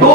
2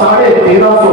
1350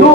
2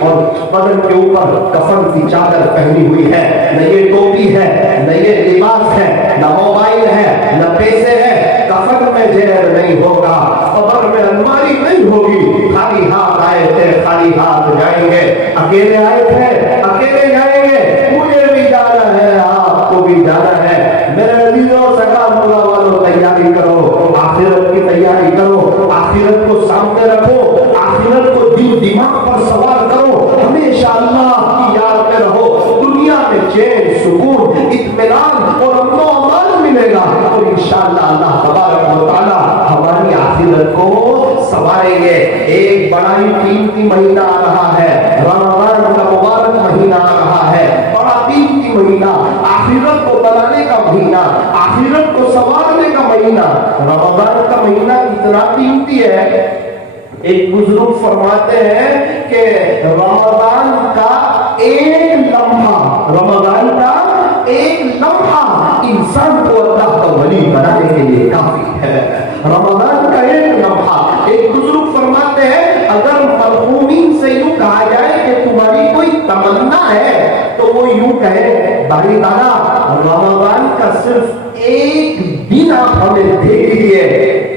اور بدن کے اوپر کفن کی چادر پہنی ہوئی ہے, نہ یہ ٹوپی ہے, نہ یہ لباس ہے, نہ موبائل ہے, نہ پیسے ہیں, کفن میں زہر نہیں ہوگا, قبر میں الماری نہیں ہوگی, خالی ہاتھ آئے تھے خالی ہاتھ جائیں گے, اکیلے آئے تھے اکیلے جائیں گے, مجھے بھی جانا ہے آپ کو بھی جانا ہے. میرے عزیزوں سرکار اللہ والوں تیاری کرو, آخرت کی تیاری کرو, آخرت کو سامنے رکھو, آخرت کو دل دماغ پر سوار کرو, ہمیشہ اللہ کی یاد میں رہو, دنیا میں چین سکون اطمینان اور امن و امان ملے گا, اور انشاءاللہ اللہ تبارک و تعالی ہماری آخرت کو سنواریں گے. ایک بڑا ہی قیمتی مہینہ آ رہا ہے, رمضان کا مبارک مہینہ آ رہا ہے, بڑا قیمتی مہینہ, آخرت کو بنانے کا مہینہ, آخرت کو سنوارنے کا مہینہ. رمضان کا مہینہ اتنا قیمتی ہے, ایک بزرگ فرماتے ہیں کہ رمضان کا ایک لمحہ, رمضان کا ایک لمحہ انسان کو اللہ کا ولی بنانے کے لیے کافی ہے. رمضان کا ایک لمحہ, ایک بزرگ فرماتے ہیں اگر مرحومین سے یوں کہا جائے کہ تمہاری کوئی تمنا ہے تو وہ یوں کہے باری تعالیٰ رمضان کا صرف ایک دن آپ ہمیں دے دیجیے.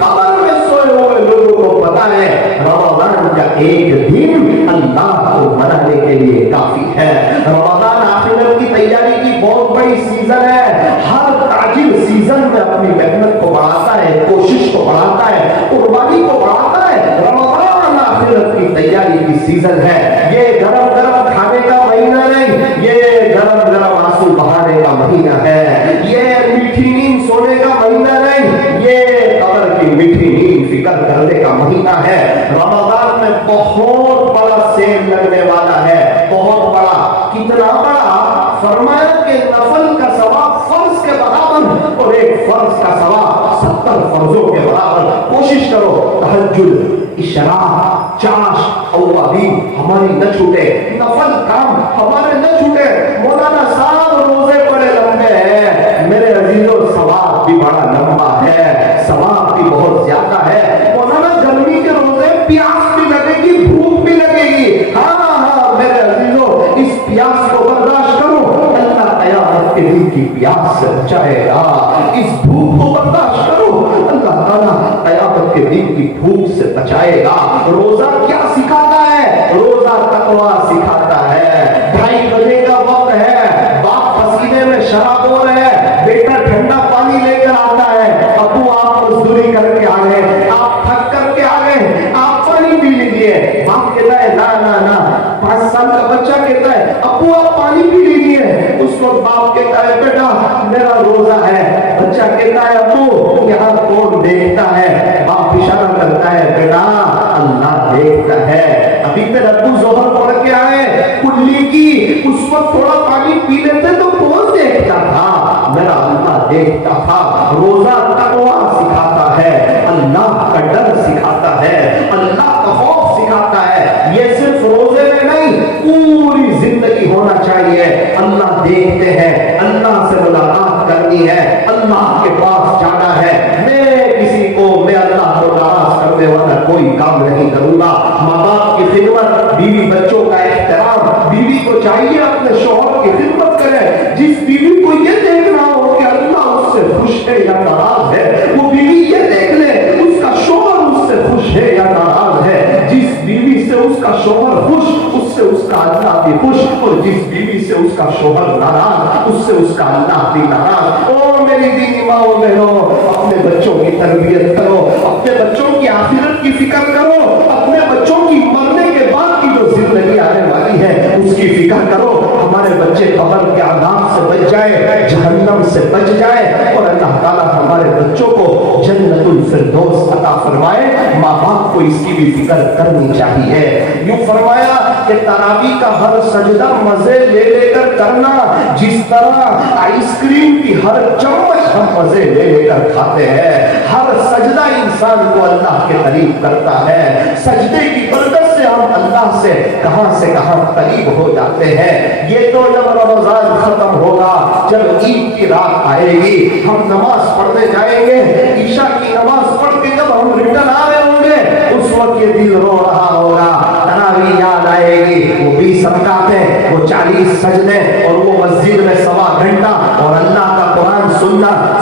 قبر میں سوئے ہوئے لوگوں کو پتا ہے رمضان کا ایک دن اللہ کو منانے کے لیے کافی ہے. رمضان آخرت کی تیاری کی بہت بڑی سیزن ہے. ہر تاجر سیزن میں اپنی محنت کو بڑھاتا ہے, کوشش کو بڑھاتا ہے, قربانی کو بڑھاتا ہے. رمضان آخرت کی تیاری کی سیزن ہے. یہ گرم گرم کھانے کا مہینہ نہیں, یہ گرم گرم آنسو بہانے کا مہینہ ہے. یہ میٹھی نیند سونے کا مہینہ نہیں, یہ قبر کی میٹھی نیند فکر کرنے کا مہینہ ہے. رمضان میں بہت بڑا سیل لگنے والا ہے, بہت بڑا. کتنا بڑا؟ فرمایا کہ نفل کا ثواب فرض کے برابر اور ایک فرض کا ثواب 70 فرضوں کے برابر. کوشش کرو تہجد, اشراق, چاش, اوابین ہماری نہ چھوٹے, نفل کام ہمارے نہ چھوٹے. مولانا صاحب روزے بڑے لمبے ہیں, میرے عزیزوں ثواب بھی بڑا لمبا ہے, ثواب بھی بہت زیادہ ہے. مولانا گرمی کے روزے پیاس بھی لگے گی, بھوک بھی لگے گی. ہاں میرے عزیزوں اس پیاس کو برداشت کرو, اللہ قیامت کے دن کی پیاس سے بچائے گا. اس بھوک کو برداشت کرو, اللہ تعالیٰ قیامت کے دن کی بھوک سے بچائے گا. روزہ کیا سکھاتا ہے؟ روزہ تقویٰ سکھاتا ہے. 2:30 بجے کا وقت ہے, باپ پسینے میں شراب ہو رہے ہیں, بیٹا ٹھنڈا پانی لے کر آتا ہے, ابو آپ مزدوری کر کے آ گئے, آپ تھک کر کے آ گئے, آپ پانی پی لیجیے. باپ کہتا ہے نا نا نا, 5 سال کا بچہ کہتا ہے ابو آپ پانی پی لیجیے. اس وقت باپ کہتا ہے بیٹا میرا روزہ ہے. بچہ کہتا ہے ابو یہاں کون دیکھتا ہے؟ باپ اشارہ کرتا ہے بیٹا اللہ دیکھتا ہے. ابھی تک ابو ظہر پڑھ کے آئے کلی کی, اس وقت تھوڑا پانی پی لیتے تو کون دیکھتا تھا؟ میرا اللہ دیکھتا تھا. روزہ تقویٰ سکھاتا ہے, اللہ کا ڈر سکھاتا ہے, اللہ کا خوف سکھاتا ہے. یہ صرف روزے میں نہیں, پوری زندگی ہونا چاہیے. اللہ دیکھتے ہیں, اللہ سے ملاقات کرنی ہے, اللہ کے پاس جانا ہے. میں اللہ کو ناراض کرنے والا کوئی کام نہیں کروں گا. ماں باپ کی خدمت, بیوی بچوں کا احترام, بیوی کو چاہیے اپنے شوہر کی خدمت کرے. جس بیوی کو یہ دیکھنا ہو کہ اللہ اس سے خوش ہے یا ناراض ہے, وہ بیوی یہ دیکھ لے اس کا شوہر اس سے خوش ہے یا ناراض ہے. جس بیوی سے اس کا شوہر خوش, اس سے اس کا اللہ بھی خوش, اور جس بیوی سے اس کا شوہر ناراض, اس سے اس کا اللہ بھی ناراض. او میری دینی ماں و بہنوں, اپنے بچوں کی تربیت کرو, اپنے بچوں کی آخرت کی فکر کرو, اپنے بچوں کی مرنے کے بعد کی جو زندگی آنے والی ہے اس کی فکر کرو. ہمارے بچے قبر کے عذاب سے بچ جائے, جہنم سے بچ جائے, اور اللہ تعالیٰ ہمارے بچوں کو جنت الفردوس عطا فرمائے. ماں باپ کو اس کی بھی فکر کرنی چاہیے. یوں فرمایا کہ تراویح کا ہر سجدہ مزے لے لے کر کرنا, جس طرح آئس کریم کی ہر چمچ ہم مزے لے لے کر کھاتے ہیں. ہر سجدہ انسان کو اللہ کے قریب کرتا ہے. سجدے کی برکت سے ہم اللہ سے کہاں قریب ہو جاتے ہیں. یہ تو جب رمضان ختم ہوگا, جب عید کی رات آئے گی, ہم نماز پڑھنے جائیں گے, عشاء کی نماز پڑھ کے جب ہم ریٹرن آ رہے ہوں گے, اس وقت یہ دل رو رہا ہوگا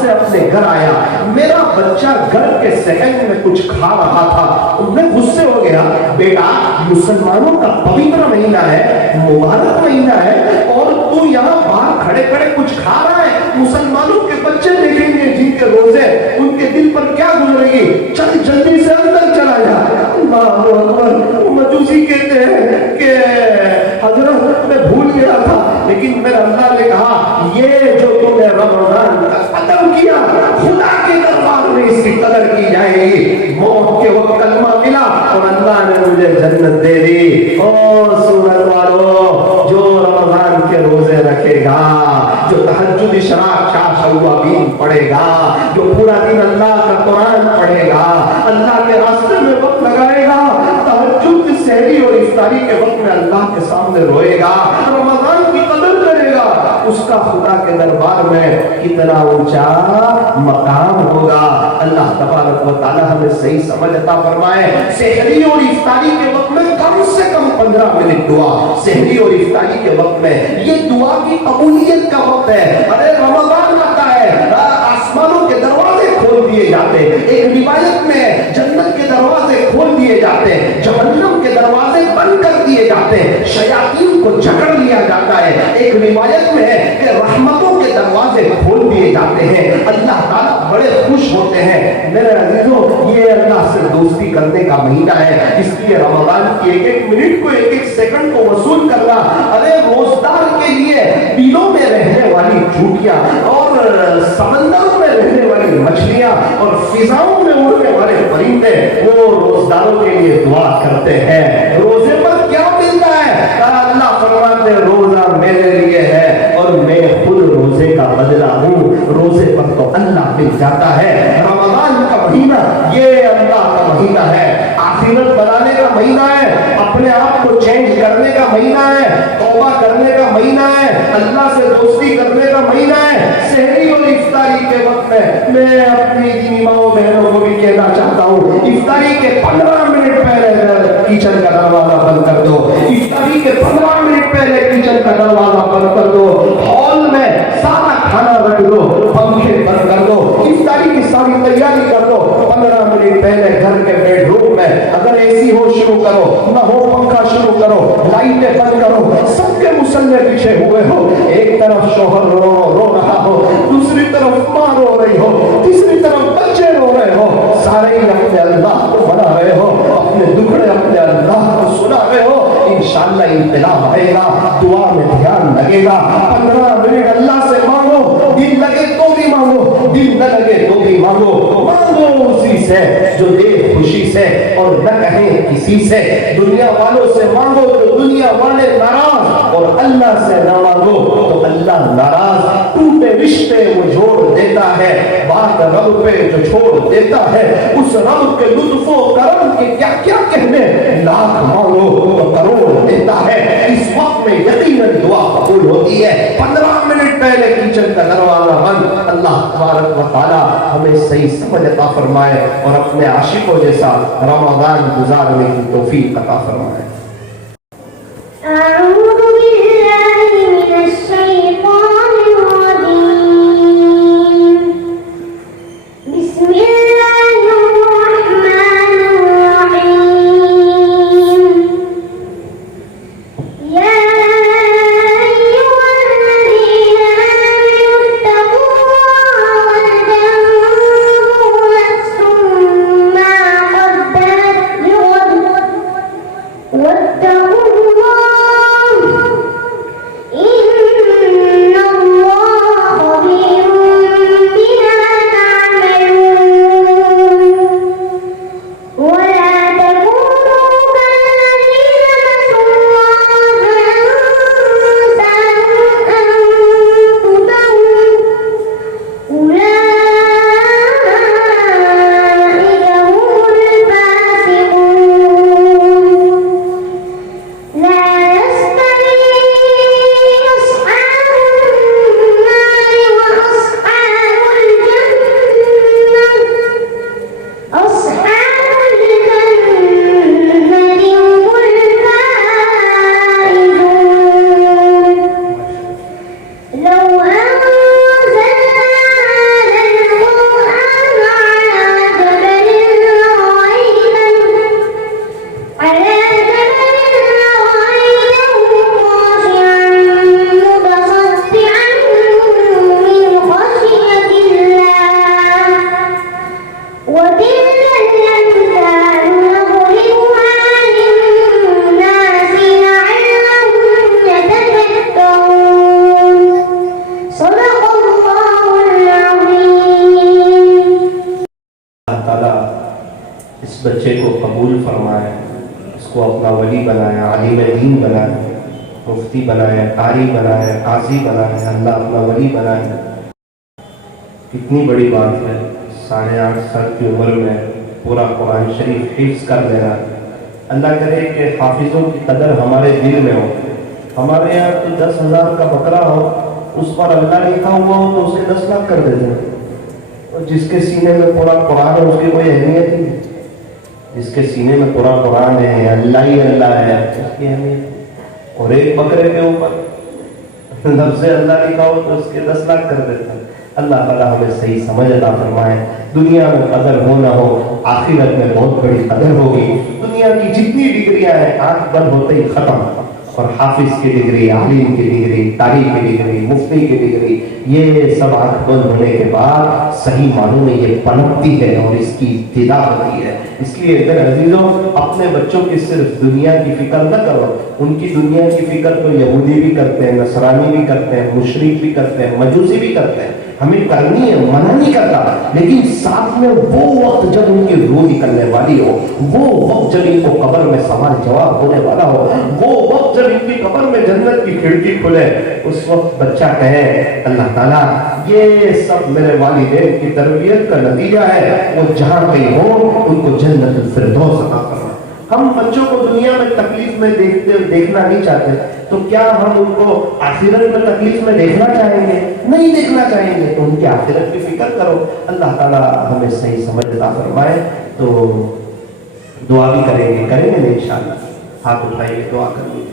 سے اپنے گھر آیا, میرا بچہ گھر کے سیکنڈ میں کچھ کھا رہا تھا, میں غصے ہو گیا, بیٹا مسلمانوں کا پوتر مہینہ ہے, مبارک مہینہ ہے, اور تو یہاں باہر کھڑے کھڑے کچھ کھا رہا ہے, مسلمانوں کے بچے دیکھیں گے جن کے روزے, ان کے دل پر کیا گزرے گی, چل جلدی سے اندر چلا جا. اللہ اکبر. مجوسی کہتے ہیں کہ حضرت میں بھول گیا تھا, لیکن میرا اللہ نے کہا یہ جو تم نے رمضان کا قدر کیا, خدا کے دربار میں اس کی قدر کی جائے گی. موت کے وقت کلمہ ملا اور اللہ نے مجھے جنت دے دی. او سورت والو, جو رمضان کے روزے رکھے گا, جو تہجد اشراق شاہ شوابین پڑھے گا, جو پورا دن اللہ کا قرآن پڑھے گا, اللہ کے راستے میں وقت لگائے گا, تہجد سحری اور افطاری کے وقت میں اللہ کے سامنے روئے گا, رمضان کی قدر کرے گا, اس کا خدا کے دربار میں کتنا اونچا مقام ہوگا. اللہ تبارک و تعالی ہمیں صحیح سمجھ عطا فرمائے. سحری اور افطاری کے وقت میں کم سے کم 15 منٹ دعا, سحری اور افطاری کے وقت میں, یہ دعا کی قبولیت کا وقت ہے. ارے رمضان آتا ہے, آسمانوں کے دروازے کھول دیے جاتے ہیں. ایک روایت میں جنت کے دروازے کھول دیے جاتے ہیں, جہنم کے دروازے بند کر دیے جاتے ہیں, شیاطین کو جکڑ لیا جاتا ہے. ایک روایت میں ہے کہ رحمتوں کے دروازے کھول دیے جاتے ہیں. اللہ تعالیٰ بڑے خوش ہوتے ہیں. میرے عزیزوں, یہ اللہ سے دوستی کرنے کا مہینہ ہے, اس لیے رمضان کی ایک ایک منٹ کو, ایک ایک سیکنڈ کو وصول کرنا. ارے روزدار کے لیے بیلوں میں رہنے والی چوٹیاں اور سمندروں میں رہنے والی مچھلیاں اور فضاؤں میں اڑنے والے پرندے, وہ روزداروں کے لیے دعا کرتے ہیں. روزے پر کیا ملتا ہے؟ اللہ فرماتے ہیں روزہ میرے لیے ہے اور میں خود روزے کا بدلہ ہوں. روزے پر تو اللہ مل جاتا ہے. رمضان کا مہینہ یہ اللہ کا مہینہ ہے, آخرت بنانے کا مہینہ ہے, اپنے آپ کو چینج کرنے کا مہینہ ہے, توبہ کرنے کا مہینہ ہے, اللہ سے دوستی کرنے کا مہینہ ہے. سحری اور افطاری کے وقت میں اپنی دینی ماؤں بہنوں کو بھی کہنا چاہتا ہوں, افطاری کے 15 منٹ پہلے کچن کا دروازہ بند کر دو. افطاری کے 15 منٹ پہلے کچن کا دروازہ بند کر دو. ہال میں سارا کھانا رکھ دو, پنکھے بند کر دو, افطاری کی ساری تیاری کر دو. 15 منٹ پہلے گھر کے بیڈ روم میں اگر اے سی ہو شروع کرو, نہ ہو پنکھا شروع کرو, لائٹیں بند کرو. سب کے مسلے پیچھے ہوئے ہو, ایک طرف شوہر رو رہا ہو, دوسری طرف ماں رو رہی ہو, تیسری طرف بچے رو رہے ہو, سارے ہی اپنے اللہ کو بنا رہے ہو, اپنے دکھڑے اپنے اللہ کو سنا رہے ہو. انشاءاللہ انقلاب آئے گا, دعا میں دھیان لگے گا. 15 منٹ اللہ سے مانگو, دل لگے تو بھی مانگو, دل نہ لگے تو بھی مانگو. مانگو اسی سے جو دے خوشی سے اور نہ کہیں کسی سے. دنیا والوں سے مانگو تو دنیا والے ناراض, اور اللہ سے نہ مانگو تو اللہ ناراض. ٹوٹے رشتے وہ جوڑ دیتا ہے, بات رب پہ جو چھوڑ دیتا ہے, اس رب کے لطف و کرم کے کیا کیا کہنے. لاکھ مانگو تو کروڑ دیتا ہے. اس وقت میں یقیناً دعا قبول ہوتی ہے. 15 منٹ پہلے کچن کا دروازہ بند. اللہ تبارک و تعالی ہمیں صحیح سمجھ عطا فرمائے اور اپنے عاشقوں جیسا رمضان گزارنے کی توفیق عطا فرمائے. أعوذ بالله من الشيطان الرجيم. بسم الله الرحمن الرحيم. يا أيها الذين آمنوا اتقوا الله ولتنظر نفس ما قدمت لغد بچے کو قبول فرمائے، اس کو اپنا ولی بنائے، عالم دین بنائے، مفتی بنائے، قاری بنائے، قاضی بنائے، اللہ اپنا ولی بنائے۔ کتنی بڑی بات ہے 8.5 سال کی عمر میں پورا قرآن شریف حفظ کر لینا۔ اللہ کرے کہ حافظوں کی قدر ہمارے دل میں ہو۔ ہمارے یہاں تو 10,000 کا بکرا ہو، اس پر اللہ لکھا ہوا ہو تو اس کے 10 لاکھ کر دیتے ہیں، اور جس کے سینے میں پورا قرآن ہے اس کی کوئی اہمیت ہی نہیں۔ جس کے سینے میں پورا قرآن ہے، اللہ ہی اللہ ہے، اس کی اہمیت، اور ایک بکرے کے اوپر لفظ اللہ لکھا ہو تو اس کے 10 لاکھ کر دیتے ہیں۔ اللہ تعالیٰ ہمیں صحیح سمجھ عطا فرمائے۔ دنیا میں قدر ہو نہ ہو، آخرت میں بہت بڑی قدر ہوگی۔ دنیا کی جتنی ڈگریاں ہیں آنکھ بند ہوتے ہی ختم، اور حافظ کی ڈگری، عالم کی ڈگری، قاری کی ڈگری، مفتی کی ڈگری، یہ سب آنکھ بند ہونے کے بعد صحیح معنوں میں یہ پنپتی ہے اور اس کی ابتدا ہوتی ہے۔ اس لیے میرے عزیزوں، اپنے بچوں کی صرف دنیا کی فکر نہ کرو۔ ان کی دنیا کی فکر تو یہودی بھی کرتے ہیں، نصرانی بھی کرتے ہیں، مشرک بھی کرتے ہیں، مجوسی بھی کرتے ہیں، ہمیں کرنی ہے، منع نہیں کرتا، لیکن ساتھ میں وہ وقت جب ان کی روح نکلنے والی ہو، وہ وقت جب ان کو قبر میں سوال جواب ہونے والا ہو، وہ وقت جب ان کی قبر میں جنت کی کھڑکی کھلے، اس وقت بچہ کہے اللہ تعالیٰ یہ سب میرے والدین کی تربیت کا نتیجہ ہے، وہ جہاں کہیں ہو ان کو جنت الفردوس عطا فرما۔ ہم بچوں کو دنیا میں تکلیف میں دیکھنا نہیں چاہتے، تو کیا ہم ان کو آخرت میں تکلیف میں دیکھنا چاہیں گے؟ نہیں دیکھنا چاہیں گے، تو ان کی آخرت کی فکر کرو۔ اللہ تعالیٰ ہمیں صحیح سمجھ عطا فرمائے۔ تو دعا بھی کریں گے نا انشاءاللہ، ہاتھ اٹھائیے دعا کر لیجیے۔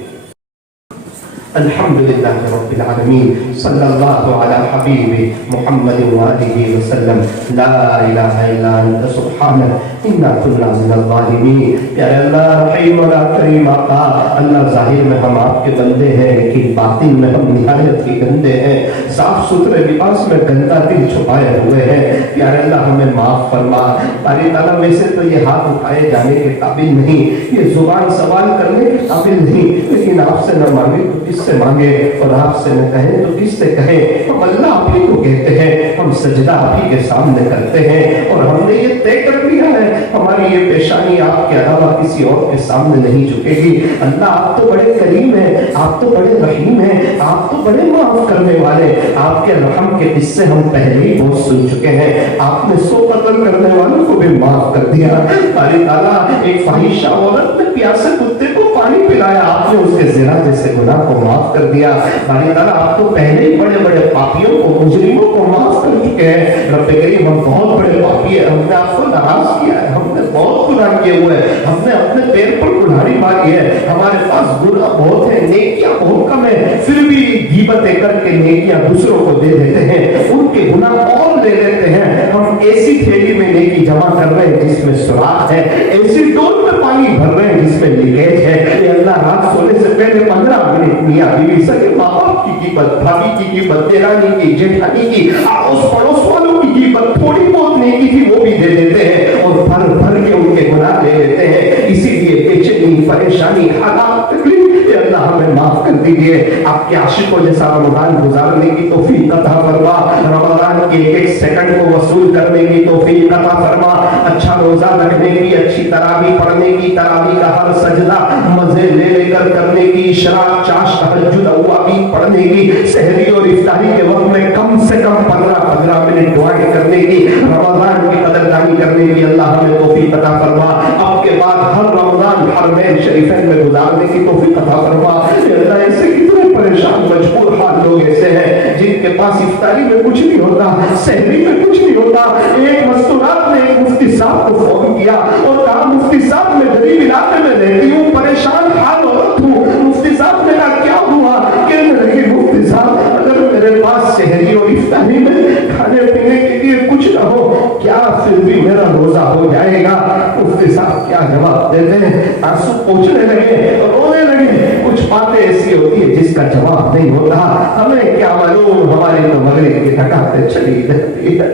الحمدللہ رب العالمین، صلی اللہ علی حبیب محمد وآلہ وسلم، لا الہ الا انت سبحانک انا کنا من الظالمین۔ پیارے اللہ رحیم و کریم آقا، اللہ ظاہر میں ہم آپ کے بندے ہیں لیکن باطن میں ہم نہایت ہی گندے ہیں، صاف ستھرے لباس میں گندا دل چھپائے ہوئے ہیں۔ پیارے اللہ ہمیں معاف فرما۔ باری تعالیٰ ویسے تو یہ ہاتھ اٹھائے جانے کے قابل نہیں، یہ زبان سوال کرنے کے قابل نہیں، لیکن آپ سے نہ مانگے تو کس سے مانگے، اور آپ سے نہ کہیں تو کس سے کہیں؟ ہم اللہ آپ ہی کو کہتے ہیں، ہم سجدہ آپ ہی کے سامنے کرتے ہیں، اور ہم نے یہ طے کر لیا ہے ہماری یہ پیشانی آپ کے علاوہ کسی اور کے سامنے نہیں جھکے گی۔ اللہ آپ تو بڑے کریم ہیں، آپ تو بڑے رحیم ہیں، آپ تو بڑے معاف کرنے والے، آپ کے رحم کے قصے ہم پہلے ہی بہت سن چکے ہیں۔ آپ نے 100 قتل کرنے والوں کو بھی معاف کر دیا۔ باری تعالیٰ ایک فاحشہ عورت نے پیاسے کتے کو پانی پلایا، آپ نے اس کے زنا جیسے گناہ کو معاف کر دیا۔ باری تعالیٰ آپ تو پہلے ہی بڑے بڑے پاپیوں کو، مجرموں کو معاف کر چکے ہیں۔ رب کریم ہم بہت بڑے پاپی ہیں، ہم نے آپ کو ناراض کیا ہے، ہم نے بہت گناہ کیے ہوئے ہیں، ہم نے اپنے پیر پر کلہاڑی ماری ہے، ہمارے پاس گناہ بہت ہے، نیکیاں بہت کم ہے، پھر بھی غیبتیں کر کے نیکیاں دوسروں کو دے دیتے ہیں، ان کے گناہ اور لے لیتے ہیں۔ ہم ایسی تھیلی میں نیکی جمع کر رہے ہیں جس میں سوراخ ہے، ایسی ڈول میں پانی بھر رہے ہیں جس میں لیکیج ہے۔ اے اللہ رات سونے سے پہلے 15 منٹ میاں بیوی سکے ماں باپ کی غیبت، بھابھی کی غیبت، دیرانی کی، جیٹھانی کی، اس پڑوس والوں کی غیبت، تھوڑی بہت نیکی تھی وہ بھی دے دیتے ہیں، اور بھر بھر کے ان کے گناہ لے لیتے ہیں۔ اسی لیے بے چینی، پریشانی، حالات، تکلیف، اے اللہ ہمیں معاف کر دیجیے۔ آپ کے عاشقوں جیسا رمضان گزارنے کی توفیق عطا فرما، رمضان کے ایک ایک سیکنڈ کو وصول کرنے کی توفیق عطا فرما، اچھا روزہ رکھنے کی، اچھی تراویح پڑھنے کی، تراویح کا ہر سجدہ مزے لے لے کر کرنے کی، اشراق، چاش، تہجد، اوابین پڑھنے کی، سحری اور افطاری کے وقت میں کم سے کم 15 منٹ دعائیں کرنے کی، رمضان کی قدردانی کرنے کی اللہ ہمیں توفیق عطا فرما۔ اب کے بعد ہر رمضان حرمین شریفین میں گزارنے کی توفیق عطا فرما۔ اللہ ایسے کتنے پریشان مجبور حال لوگ ایسے ہیں جن کے پاس افطاری میں کچھ نہیں ہوتا، سحری میں کچھ نہیں ہوتا۔ ایک مستورات نے ایک مفتی صاحب کو فون کیا اور کہا مفتی صاحب میں غریب علاقے میں رہتی ہوں، پریشان حال عورت ہوں۔ مفتی صاحب نے کہا کیا ہوا؟ کہنے لگی مفتی صاحب اگر میرے پاس سحری اور افطاری میں کھانے پینے کے لیے کچھ نہ ہو کیا پھر بھی میرا روزہ ہو جائے گا؟ مفتی صاحب کیا جواب دیتے ہیں؟ آنسو پوچھنے لگے، رونے لگے۔ کچھ باتیں ایسی ہوتی ہے جس کا جواب نہیں ہوتا، ہمیں کیا معلوم، ہماری تو مغرب کی تھکاتے چلی جاتی ہے۔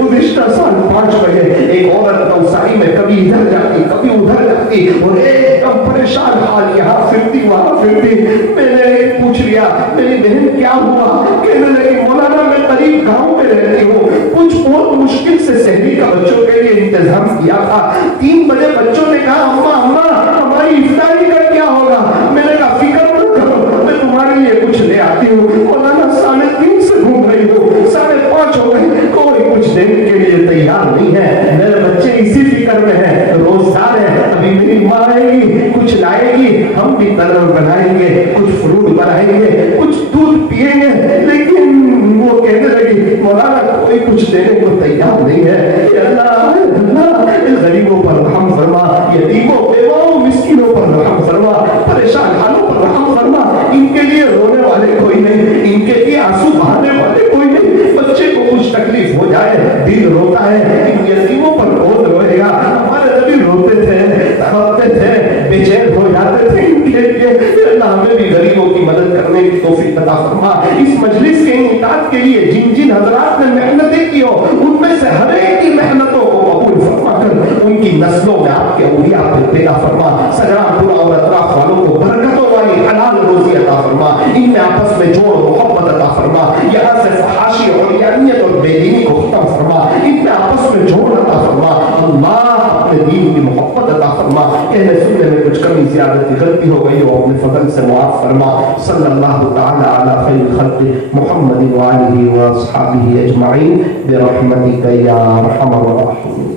گزشتہ سال 5 بجے ایک عورت نوساری میں کبھی ادھر جاتی کبھی ادھر جاتی اور ایک دم پریشان حال، یہاں پھرتی وہاں پھرتی۔ میں نے پوچھ لیا میری بہن کیا ہوا؟ کہنے لگی مولانا میں غریب گاؤں میں رہتی ہوں, کچھ بہت مشکل سے شہری کا بچوں کے لیے انتظام کیا تھا. 3 بجے بچوں نے کہا اماں ہماری افطاری کا کیا ہوگا؟ میں نے کہا فکر مت کرو, میں تمہارے لیے کچھ لے آتی ہوں. مولانا 3:30 سے گھوم رہی ہوں, 5:30 ہو گئے, کوئی کچھ دینے کے لیے تیار نہیں ہے. میرے بچے اسی فکر میں ہیں, روزدار ہے, ابھی میری ماں آئے گی, کچھ لائے گی, ہم بھی ترل بنائیں گے, کچھ فروٹ بنائیں گے, کچھ دودھ پیئیں گے. لیکن وہ کہنے لگی مولانا کوئی کچھ دینے کو تیار نہیں ہے. اے اللہ غریبوں پر رحم فرما, یتیموں بیواؤں مسکینوں پر رحم فرما, پریشان حالوں پر رحم فرما. ان کے لیے رونے والے کوئی نہیں, ان کے لیے آنسو بہانے والے کوئی نہیں. بچے کو کچھ تکلیف ہو جائے دل روتا ہے, ان یتیموں پر کون روئے گا؟ ہمارے نبی روتے تھے, تڑپتے تھے, بے چین ہو جاتے تھے. ان کے لیے اللہ ہمیں بھی غریبوں کی مدد کرنے کی توفیق عطا فرما. اس مجلس کے انعقاد کے لیے جن جن حضرات نے محنتیں کی ہو, ان میں سے ہر ایک کی محنتوں کو قبول فرما کر ان کی نسلوں میں آپ کے اولیاء پہ پیدا فرما. سجران پورا اور اطراف والوں کو برکتوں والی حلال روزی عطا فرما. ان میں آپس میں جوڑ محبت عطا فرما. یہاں سے فحاشی اور یانیت اور بے دینی کو ختم فرما. ان میں آپس میں جوڑ عطا فرما. اللہ اپنے دین کی محبت عطا فرما. کہنے سننے میں کچھ کمی زیادتی غلطی ہو گئی ہو, اپنے فضل سے معاف فرما. صلی اللہ تعالی علی خیر خلق محمد وآلہ واصحابہ اجمعین برحمتک یا ارحم الراحمین.